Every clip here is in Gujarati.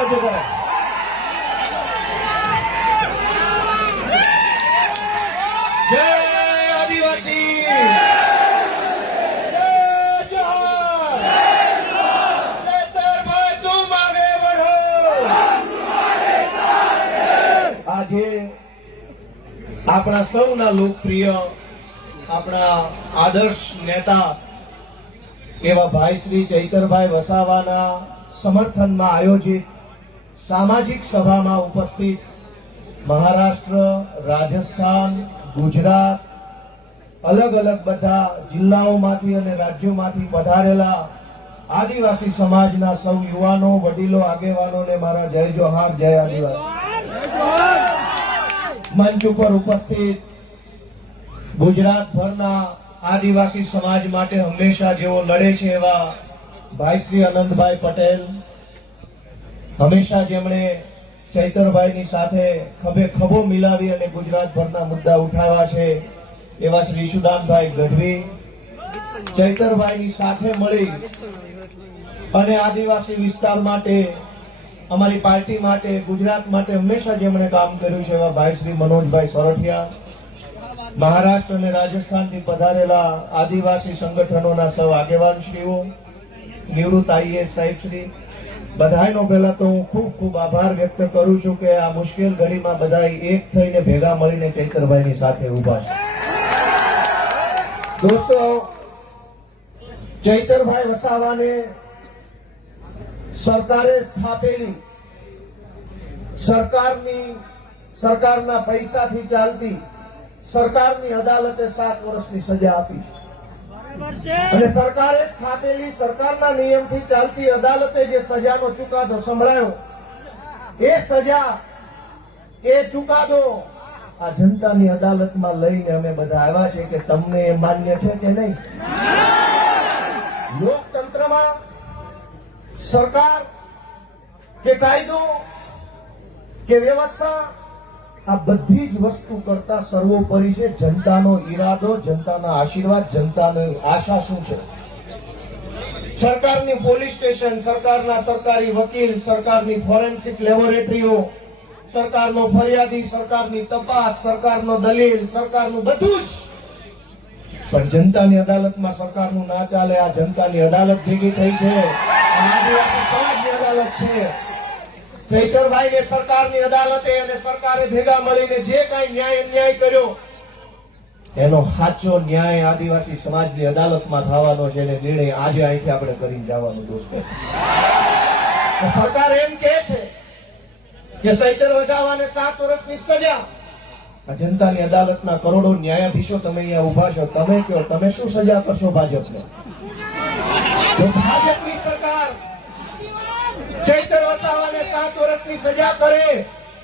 આવજો કરે. જય આદિવાસી, જય જોહાર. ચૈતરભાઈ તુમ આગે બઢો. આજે આપણા સૌના લોકપ્રિય, આપણા આદર્શ નેતા એવા ભાઈ શ્રી ચૈતરભાઈ વસાવાના સમર્થનમાં આયોજિત સામાજિક સભામાં ઉપસ્થિત મહારાષ્ટ્ર, રાજસ્થાન, ગુજરાત, અલગ અલગ બધા જિલ્લાઓમાંથી અને રાજ્યોમાંથી પધારેલા આદિવાસી સમાજના સૌ યુવાનો, વડીલો, આગેવાનોને મારા જય જોહાર, જય આદિવાસી. મંચ ઉપર ઉપસ્થિત ગુજરાતભરના આદિવાસી સમાજ માટે હંમેશા જેઓ લડે છે એવા ભાઈ શ્રી અનંતભાઈ પટેલ, હંમેશા જેમણે ચૈતરભાઈની સાથે ખભે ખભો મિલાવી અને ગુજરાતભરના મુદ્દા ઉઠાવ્યા છે એવા શ્રી સુદામભાઈ ગઢવી, ચૈતરભાઈની સાથે મળી અને આદિવાસી વિસ્તાર માટે, અમારી પાર્ટી માટે, ગુજરાત માટે હંમેશા જેમણે કામ કર્યું છે એવા ભાઈ શ્રી મનોજભાઈ સોરઠિયા, મહારાષ્ટ્ર અને રાજસ્થાનથી પધારેલા આદિવાસી સંગઠનોના સૌ આગેવાનશ્રીઓ, નિવૃત્ત આઈએએસ સાહેબશ્રી, બધાનો પહેલા તો હું ખૂબ ખૂબ આભાર વ્યક્ત કરું છું કે આ મુશ્કેલ ઘડીમાં બધા એક થઈને ભેગા મળીને ચૈતરભાઈની સાથે ઉભા છે. દોસ્તો, ચૈતરભાઈ વસાવાને સરકારે સ્થાપેલી સરકારના પૈસાથી ચાલતી સરકારની અદાલતે 7 વર્ષની સજા આપી અને સરકારે સ્થાપેલી સરકારના નિયમથી ચાલતી અદાલતે જે સજાનો ચુકાદો સંભળાયો, એ સજા, એ ચુકાદો આ જનતાની અદાલતમાં લઈને અમે બધા આવ્યા છે કે તમને એ માન્ય છે કે નહીં. લોકતંત્રમાં સરકાર કે કાયદો કે વ્યવસ્થા, આ બધી જ વસ્તુ કરતા સર્વોપરી છે જનતાનો ઈરાદો, જનતાના આશીર્વાદ, જનતાની આશા શું છે. સરકારની પોલીસ સ્ટેશન, સરકારના સરકારી વકીલ, સરકારની ફોરેન્સિક લેબોરેટરીઓ, સરકારનો ફરિયાદી, સરકારની તપાસ, સરકારનો દલીલ, સરકારનું બધું જ, પણ જનતાની અદાલતમાં સરકારનું ના ચાલે. આ જનતાની અદાલત ભેગી થઈ છે, આદિવાસી સમાજની અદાલત છે. ચૈતરભાઈને સરકારની અદાલતે અને સરકારે ભેગા મળીને જે કાંઈ ન્યાય અન્યાય કર્યો, એનો સાચો ન્યાય આદિવાસી સમાજની અદાલતમાં થવાનો છે અને નિર્ણય આજે અહીંથી આપણે કરીને જવાનું. દોસ્તો, સરકાર એમ કહે છે કે ચૈતર વસાવાને 7 વર્ષની સજા. આ જનતાની અદાલતના કરોડો ન્યાયાધીશો તમે અહીંયા ઉભા છો, તમે કહો તમે શું સજા કરશો ભાજપને? જો ભાજપની સરકાર ચૈતર વસાવાને 7 વર્ષની સજા કરે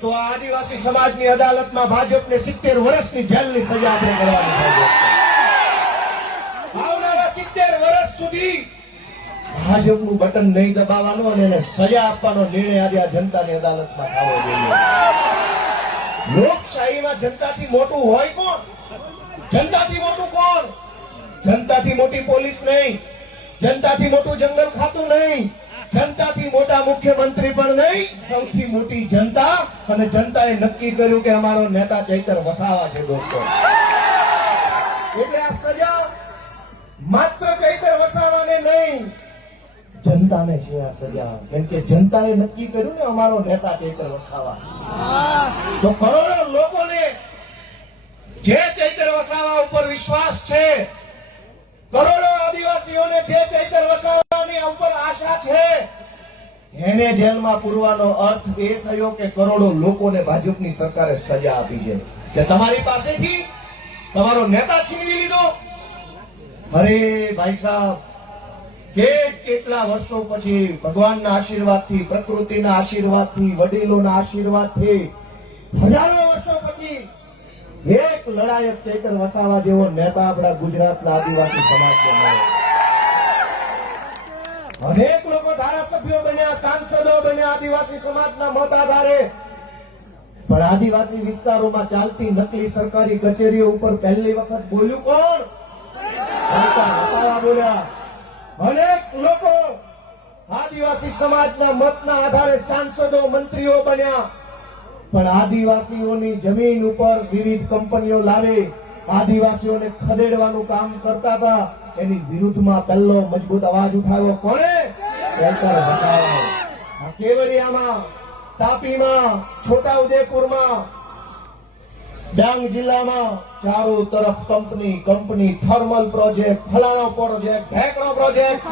તો આ આદિવાસી સમાજની અદાલતમાં ભાજપને 70 વર્ષની જેલની સજા આપણે કરવાની છે. આવનારા 70 વર્ષ સુધી ભાજપનું બટન નહીં દબાવવાનું અને એને સજા આપવાનો નિર્ણય આજે આ જનતાની અદાલતમાં થવો જોઈએ. લોકશાહીમાં જનતાથી મોટું હોય કોણ? જનતાથી મોટું કોણ? જનતાથી મોટી પોલીસ નહીં, જનતાથી મોટું જંગલ ખાતું નહીં, જનતાથી મોટા મુખ્યમંત્રી પણ નહીં, સૌથી મોટી જનતા. અને જનતાએ નક્કી કર્યું કે અમારો નેતા ચૈતર વસાવા છે. દોસ્તો, એટલે આ સજા માત્ર ચૈતર વસાવાને નહીં, જનતાને છે આ સજા. કેમ કે જનતાએ નક્કી કર્યું ને અમારો નેતા ચૈતર વસાવા. તો કરોડો લોકોને જે ચૈતર વસાવા ઉપર વિશ્વાસ છે, કરોડો આદિવાસીઓને જે ચૈતર વસાવાની ઉપર આશા છે, એને જેલમાં પૂરવાનો અર્થ એ થયો કે કરોડો લોકોને ભાજપની સરકારે સજા આપી છે કે તમારી પાસેથી તમારો નેતા છીનવી લીધો. અરે ભાઈ સાહેબ, કેટલા વર્ષો પછી ભગવાનના આશીર્વાદથી, પ્રકૃતિના આશીર્વાદથી, વડીલોના આશીર્વાદથી, હજારો વર્ષો પછી એક લડાયક ચૈતર વસાવા જેવો નેતા આપણા ગુજરાતના આદિવાસી સમાજને મળ્યો. અનેક લોકો ધારાસભ્યો બન્યા, સાંસદો બન્યા આદિવાસી સમાજના મત આધારે, પણ આદિવાસી વિસ્તારોમાં ચાલતી નકલી સરકારી કચેરીઓ ઉપર પહેલી વખત બોલ્યું કોણ? બોલ્યા. અનેક લોકો આદિવાસી સમાજના મતના આધારે સાંસદો મંત્રીઓ બન્યા, પણ આદિવાસીઓની જમીન ઉપર વિવિધ કંપનીઓ લાવી આદિવાસીઓને ખદેડવાનું કામ કરતા હતા. એની વિરુદ્ધમાં પહેલો મજબૂત અવાજ ઉઠાવ્યો કોણે? ચૈતર વસાવાએ. આ કેવડિયામાં, તાપીમાં, છોટાઉદેપુરમાં, ડાંગ જિલ્લામાં ચારો તરફ કંપની, થર્મલ પ્રોજેક્ટ, ફલાણો પ્રોજેક્ટ, ઢેકણો પ્રોજેક્ટ.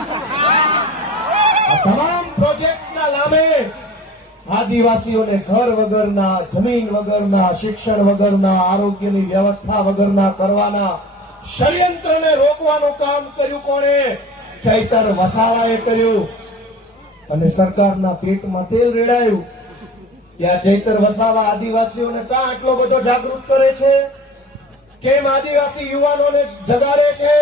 આ તમામ પ્રોજેક્ટના નામે આદિવાસીઓને ઘર વગરના, જમીન વગરના, શિક્ષણ વગરના, આરોગ્યની વ્યવસ્થા વગરના કરવાના ષડયંત્રને રોકવાનું કામ કર્યું કોણે? ચૈતર વસાવાએ કર્યું. અને સરકારના પેટમાં તેલ રેડાયું કે આ ચૈતર વસાવા આદિવાસીઓને ક્યાં આટલો બધો જાગૃત કરે છે? કેમ આદિવાસી યુવાનોને જગાડે છે?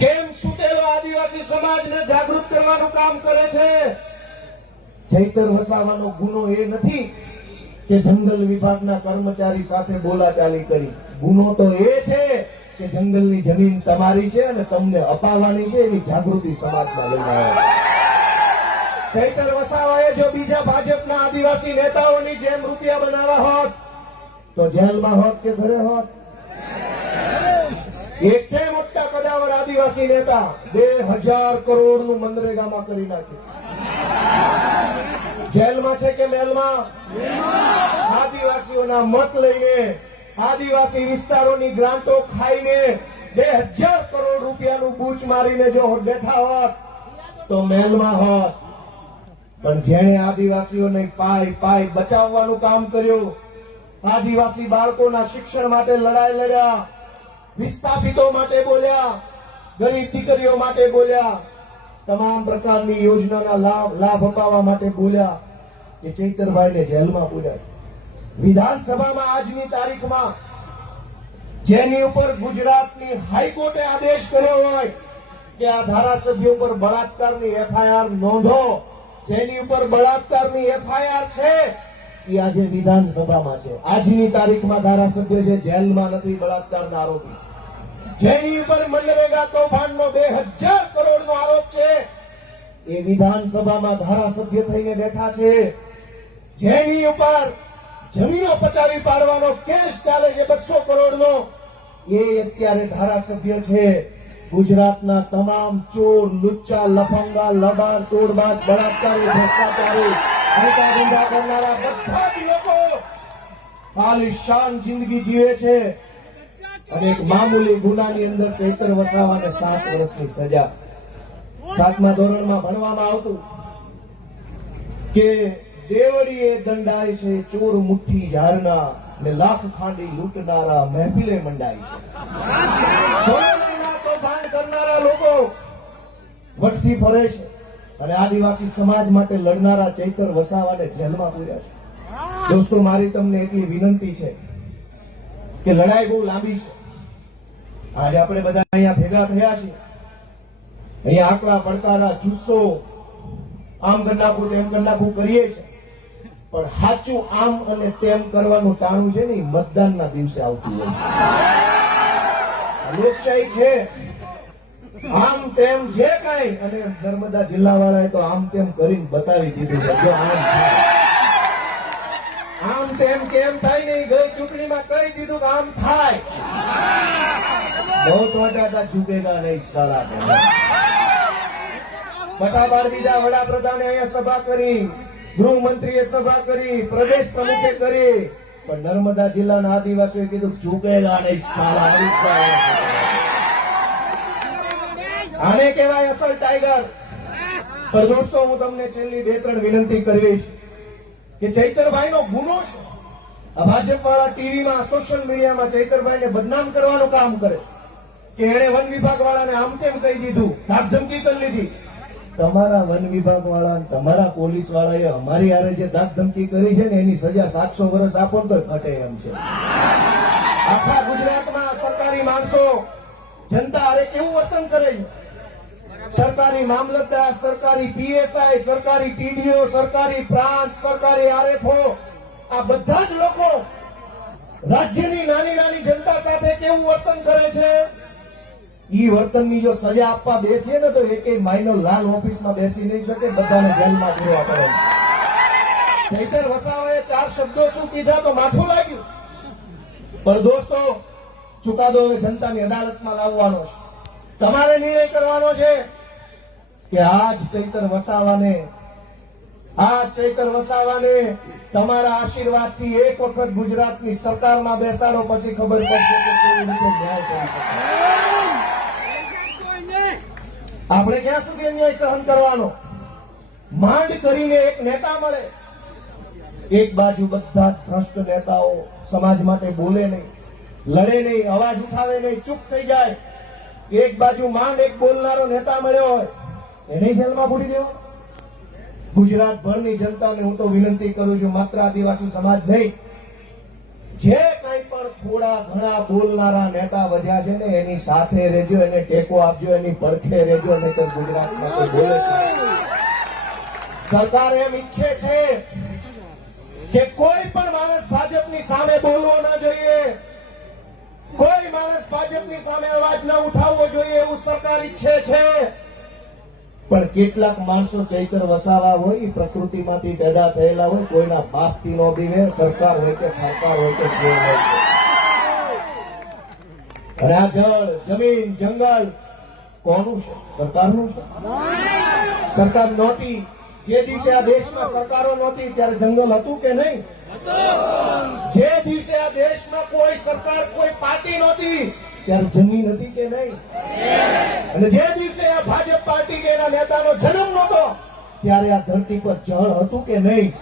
કેમ સુતેલો આદિવાસી સમાજને જાગૃત કરવાનું કામ કરે છે? ચૈતર વસાવાનો ગુનો એ નથી કે જંગલ વિભાગના કર્મચારી સાથે બોલાચાલી કરી. ગુનો તો એ છે કે જંગલની જમીન તમારી છે અને તમને અપાવવાની છે એવી જાગૃતિ સમાજમાં લઈને આવ્યા. ચૈતર વસાવાએ જો બીજા ભાજપના આદિવાસી નેતાઓની જેમ રૂપિયા બનાવ્યા હોત તો જેલમાં હોત કે ઘરે હોત? એક છે મોટા કદાવર આદિવાસી નેતા, 2000 કરોડનું મનરેગામાં કરી નાખ્યું. જેલમાં છે કે મેલમાં? આદિવાસીઓના મત લઈને, આદિવાસી વિસ્તારોની ગ્રાન્ટો ખાઈને 2000 કરોડ રૂપિયાનું બૂચ મારીને જો બેઠા હોત તો મેલમાં હોત. પણ જેણે આદિવાસીઓને પાય બચાવવાનું કામ કર્યું, આદિવાસી બાળકોના શિક્ષણ માટે લડાઈ લડ્યા, વિસ્થાપિતો માટે બોલ્યા, ગરીબ દીકરીઓ માટે બોલ્યા, તમામ પ્રકારની યોજનાના લાભ અપાવવા માટે બોલ્યા, એ ચૈતરભાઈને જેલમાં પૂર્યા. વિધાનસભામાં આજની તારીખમાં જેની ઉપર ગુજરાતની હાઈકોર્ટે આદેશ કર્યો હોય કે આ ધારાસભ્યો પર બળાત્કારની એફઆઈઆર નોંધો, જેની ઉપર બળાત્કારની એફઆઈઆર છે એ આજે વિધાનસભામાં છે. આજની તારીખમાં ધારાસભ્ય છે, જેલમાં નથી બળાત્કારના આરોપી. જેની ઉપર મનરેગા કૌભાંડનો 2000 કરોડનો આરોપ છે એ વિધાનસભામાં ધારાસભ્ય થઈને બેઠા છે. જેની ઉપર જમીનો પચાવી પાડવાનો કેસ ચાલે છે 200 કરોડનો, એ અત્યારે ધારાસભ્ય છે. ગુજરાતના તમામ ચોર, લુચ્ચા, લફંગા, લબાડ, તોડબાજ, બળાત્કારી, ભ્રષ્ટાચારી, હલકા ધંધા કરનારા બધા જ લોકો આલિશાન જિંદગી જીવે છે. અને એક મામૂલી ગુનાની અંદર ચૈતર વસાવાને 7 વર્ષની સજા. 7મા ધોરણમાં ભણવામાં આવતું કે દેવડીએ દંડાય છે ચોર મુઠ્ઠી ઝાડના, ને લાખ ખાંડી લૂંટનારા મહેફિલે મંડાય છે. કૌભાંડ કરનારા લોકો વટથી ફરે છે અને આદિવાસી સમાજ માટે લડનારા ચૈતર વસાવાને જેલમાં પૂર્યા છે. દોસ્તો, મારી તમને એટલી વિનંતી છે કે લડાઈ બહુ લાંબી છે. આજે આપણે બધા અહીંયા ભેગા થયા છીએ, અહીંયા આકલા પડકારા જુસ્સો, આમ કરી નાખું તેમ કરી નાખું કરીએ છીએ, પણ સાચું આમ અને તેમ કરવાનું ટાણું છે ને એ મતદાનના દિવસે આવતું હોય. લોકશાહી છે, આમ તેમ જે કાંઈ, અને નર્મદા જિલ્લા વાળાએ તો આમ તેમ કરીને બતાવી દીધું છે. જો આમ તેમ કેમ થાય નહીં, ગઈ ચૂંટણીમાં કહી દીધું કે આમ થાય. બહુ વાંચા હતા, ઝૂકેગા નહીં સાલા. બટાબાર બીજા વડાપ્રધાને અહીંયા સભા કરી, ગૃહમંત્રીએ સભા કરી, પ્રદેશ પ્રમુખે કરી, પણ નર્મદા જિલ્લાના આદિવાસીઓએ કીધું ઝૂકેગા નહીં સાલા. આને કહેવાય અસલ ટાઈગર. પણ દોસ્તો, હું તમને છેલ્લી 2-3 વિનંતી કરીશ કે ચૈતરભાઈનો ગુનો શું? આ ભાજપ વાળા ટીવીમાં, સોશિયલ મીડિયામાં ચૈતરભાઈને બદનામ કરવાનું કામ કરે કે એણે વન વિભાગ વાળાને આમ તેમ કહી દીધું, ધાકધમકી કરી લીધી. તમારા વન વિભાગ વાળા, તમારા પોલીસ વાળાએ અમારી હારે જે ધાકધમકી કરી છે ને એની સજા 700 વર્ષ આપો તો ઘટે એમ છે. આખા ગુજરાતમાં સરકારી માણસો જનતા હારે કેવું વર્તન કરે છે? સરકારી મામલતદાર, સરકારી પીએસઆઈ, સરકારી ટીડીઓ, સરકારી પ્રાંત, સરકારી આરએફઓ, આ બધા જ લોકો રાજ્યની નાની નાની જનતા સાથે કેવું વર્તન કરે છે? ઈ વર્તનની જો સજા આપવા બેસીએ ને તો એકેય માયનો લાલ ઓફિસમાં બેસી નહીં શકે, બધાને જેલમાં પૂરવા પડે. ચૈતર વસાવાએ 4 શબ્દો શું કીધા તો માથું લાગ્યું. પણ દોસ્તો, ચુકાદો હવે જનતાની અદાલતમાં લાવવાનો છે. તમારે નિર્ણય કરવાનો છે કે આજ ચૈતર વસાવાને તમારા આશીર્વાદથી એક વખત ગુજરાતની સરકારમાં બેસાડો, પછી ખબર પડશે કે કેવી રીતે ન્યાય કરી શકાય. આપણે ક્યાં સુધી અન્યાય સહન કરવાનો? માંડ કરીને એક નેતા મળે, એક બાજુ બધા ભ્રષ્ટ નેતાઓ સમાજ માટે બોલે નહીં, લડે નહીં, અવાજ ઉઠાવે નહીં, ચૂપ થઈ જાય. એક બાજુ માંડ એક બોલનારો નેતા મળ્યો હોય, એને જેલમાં પૂરી દેવો. ગુજરાતભરની જનતાને હું તો વિનંતી કરું છું, માત્ર આદિવાસી સમાજ નહીં, જે કંઈ પણ થોડા ઘણા બોલનારા નેતા વધ્યા છે ને એની સાથે રહેજો, એને ટેકો આપજો, એની પડખે રહેજો, અને તો ગુજરાતમાં કોઈ બોલે છે. સરકાર એમ ઈચ્છે છે કે કોઈ પણ માણસ ભાજપની સામે બોલવો ના જોઈએ, કોઈ માણસ ભાજપની સામે અવાજ ન ઉઠાવવો જોઈએ, એવું સરકાર ઈચ્છે છે. પણ કેટલાક માણસો ચૈતર વસાવા હોય, એ પ્રકૃતિમાંથી પેદા થયેલા હોય, કોઈના બાપથી નો બીવે, સરકાર હોય કે સરકાર હોય કે જે હોય. અને આ જળ, જમીન, જંગલ કોનું છે? સરકારનું છે. સરકાર નહોતી, જે દિવસે આ દેશમાં સરકારો નહોતી ત્યારે જંગલ હતું કે નહીં? જે દિવસે આ દેશમાં કોઈ સરકાર, કોઈ પાર્ટી નહોતી ત્યારે જમીન હતી કે નહીં? અને જે દિવસે આ ભાજપ પાર્ટી કે એના નેતાનો જન્મ નહોતો ત્યારે આ ધરતી પર જળ હતું કે નહીં?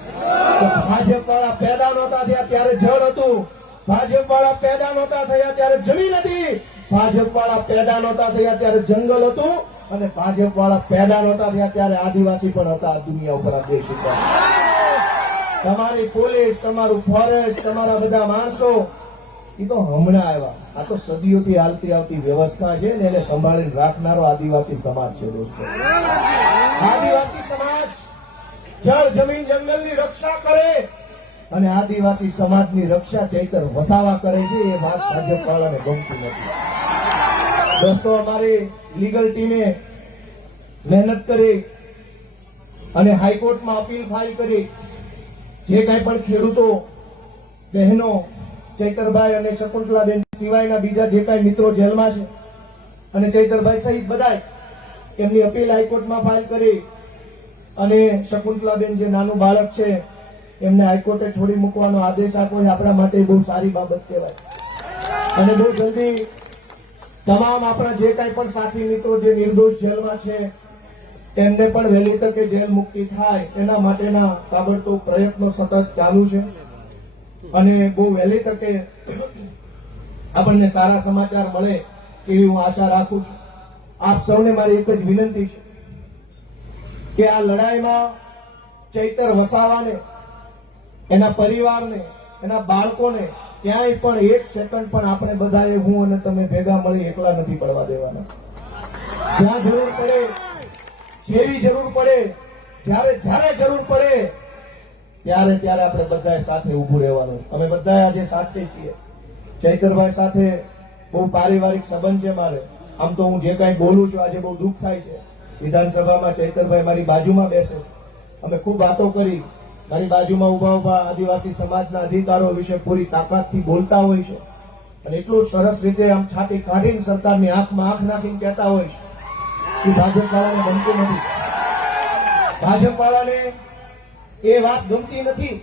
ભાજપ વાળા પેદા નહોતા થયા ત્યારે જળ હતું, ભાજપ વાળા પેદા નહોતા થયા ત્યારે જમીન હતી, ભાજપ વાળા પેદા નહોતા થયા ત્યારે જંગલ હતું, અને ભાજપ વાળા પેદા નહોતા થયા ત્યારે આદિવાસી પણ હતા આ દુનિયા ઉપર, આ દેશ ઉપર. તમારી પોલીસ, તમારું ફોરેસ્ટ, તમારા બધા માણસો એ તો હમણાં આવ્યા. આ તો સદીઓથી હાલતી આવતી વ્યવસ્થા છે ને એને સંભાળીને રાખનારો આદિવાસી સમાજ છે દોસ્તો. આદિવાસી સમાજ જળ, જમીન, જંગલની રક્ષા કરે, અને આદિવાસી સમાજની રક્ષા ચૈતર વસાવા કરે છે. એ વાત ભાજપ વાળાને ગમતી નથી. દોસ્તો, અમારી લીગલ ટીમે મહેનત કરી અને હાઈકોર્ટમાં અપીલ ફાઇલ કરી. જે કાંઈ પણ ખેડૂતો, બહેનો, ચૈતરભાઈ અને શકુંતલાબેન સિવાયના બીજા જે કાંઈ મિત્રો જેલમાં છે, અને ચૈતરભાઈ સહિત બધા એમની અપીલ હાઈકોર્ટમાં ફાઇલ કરી, અને શકુંતલાબેન જે નાનું બાળક છે એમને હાઈકોર્ટે છોડી મૂકવાનો આદેશ આપ્યો. એ આપણા માટે બહુ સારી બાબત કહેવાય. અને બહુ જલ્દી તમામ આપણા જે કાંઈ પણ સાથી મિત્રો જે નિર્દોષ જેલમાં છે એમને પણ વહેલી તકે જેલ મુક્તિ થાય એના માટેના તાબડતોબ પ્રયત્નો સતત ચાલુ છે. અને બહુ વહેલી તકે આપણને સારા સમાચાર મળે એવી હું આશા રાખું છું. આપ સૌને મારી એક જ વિનંતી છે કે આ લડાઈમાં ચૈતર વસાવાને, એના પરિવારને, એના બાળકોને ક્યાંય પણ એક સેકન્ડ પણ આપણે બધાએ, હું અને તમે ભેગા મળી એકલા નથી પડવા દેવાના. જ્યાં જરૂર પડે, જેવી જરૂર પડે, જ્યારે જરૂર પડે ત્યારે આપણે બધાએ સાથે ઉભું રહેવાનું. અમે બધા આજે સાથે છીએ. ચૈતરભાઈ સાથે બહુ પારિવારિક સંબંધ છે મારે. આમ તો હું જે કાંઈ બોલું છું આજે બહુ દુઃખ થાય છે. વિધાનસભામાં ચૈતરભાઈ મારી બાજુમાં બેસે, અમે ખૂબ વાતો કરી, મારી બાજુમાં ઉભા આદિવાસી સમાજના અધિકારો વિશે પૂરી તાકાતથી બોલતા હોય છે, અને એટલું સરસ રીતે આમ છાતી કાઢીને સરકારની આંખમાં આંખ નાખીને કહેતા હોય છે કે ભાજપ વાળાને ગમતું નથી. ભાજપ વાળાને એ વાત ગમતી નથી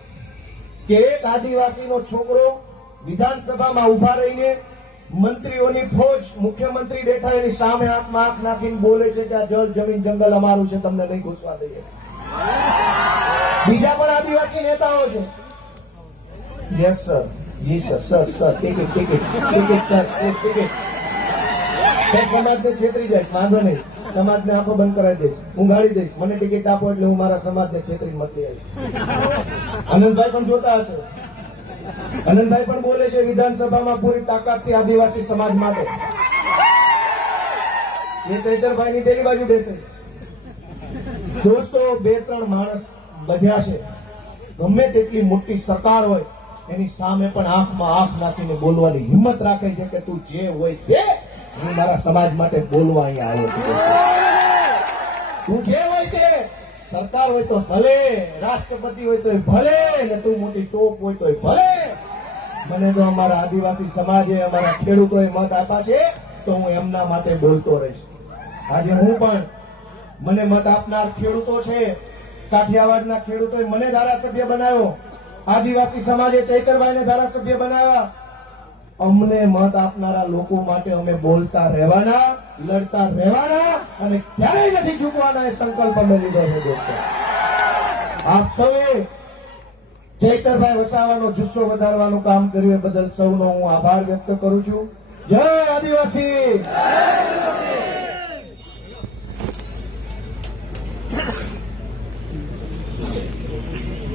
કે એક આદિવાસીનો છોકરો વિધાનસભામાં ઉભા રહીને મંત્રીઓની ફોજ, મુખ્યમંત્રી બેઠા એની સામે આંખમાં આંખ નાખીને બોલે છે કે આ જળ, જમીન, જંગલ અમારું છે, તમને નહીં ઘૂસવા દઈએ. બીજા પણ આદિવાસી નેતાઓ છે. યસ સર, જી સર, ટિકિટ સર, ટિકિટ. સમાજને છેતરી જાય, વાંધો નહીં, સમાજને આંખો બંધ કરાવી દઈશ, હું ગાળી દઈશ, મને ટિકિટ આપો એટલે હું મારા સમાજને છેતરી મતી આવીશ. આનંદભાઈ પણ જોતા હશે, આનંદભાઈ પણ બોલે છે વિધાનસભામાં પૂરી તાકાતથી આદિવાસી સમાજ માટે. એ ચૈતરભાઈની પેલી બાજુ બેસે. દોસ્તો, 2-3 માણસ બધ્યા છે, ગમે તેટલી મોટી સરકાર હોય એની સામે પણ આંખમાં આંખ નાખીને બોલવાની હિંમત રાખે છે કે તું જે હોય તે હું મારા સમાજ માટે બોલવા અહીંયા આવ્યો છું દોસ્તો. તું જે હોય તે, સરકાર હોય તો ભલે, રાષ્ટ્રપતિ હોય તો ભલે, ને તું મોટી ટોપ હોય તો ભલે, મને તો અમારા આદિવાસી સમાજે, અમારા ખેડૂતોએ મત આપ્યા છે તો હું એમના માટે બોલતો રહીશ. આજે હું પણ, મને મત આપનાર ખેડૂતો છે, કાઠિયાવાડના ખેડૂતોએ મને ધારાસભ્ય બનાવ્યો, આદિવાસી સમાજે ચૈતરભાઈને ધારાસભ્ય બનાવ્યા. અમને મત આપનારા લોકો માટે અમે બોલતા રહેવાના, લડતા રહેવાના અને ક્યારેય નથી ઝૂકવાના, એ સંકલ્પ અમે લીધો છે દોસ્તો. આપ સૌએ ચૈતરભાઈ વસાવાનો જુસ્સો વધારવાનું કામ કર્યું એ બદલ સૌનો હું આભાર વ્યક્ત કરું છું. જય આદિવાસી.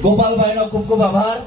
ગોપાલભાઈનો ખૂબ ખૂબ આભાર.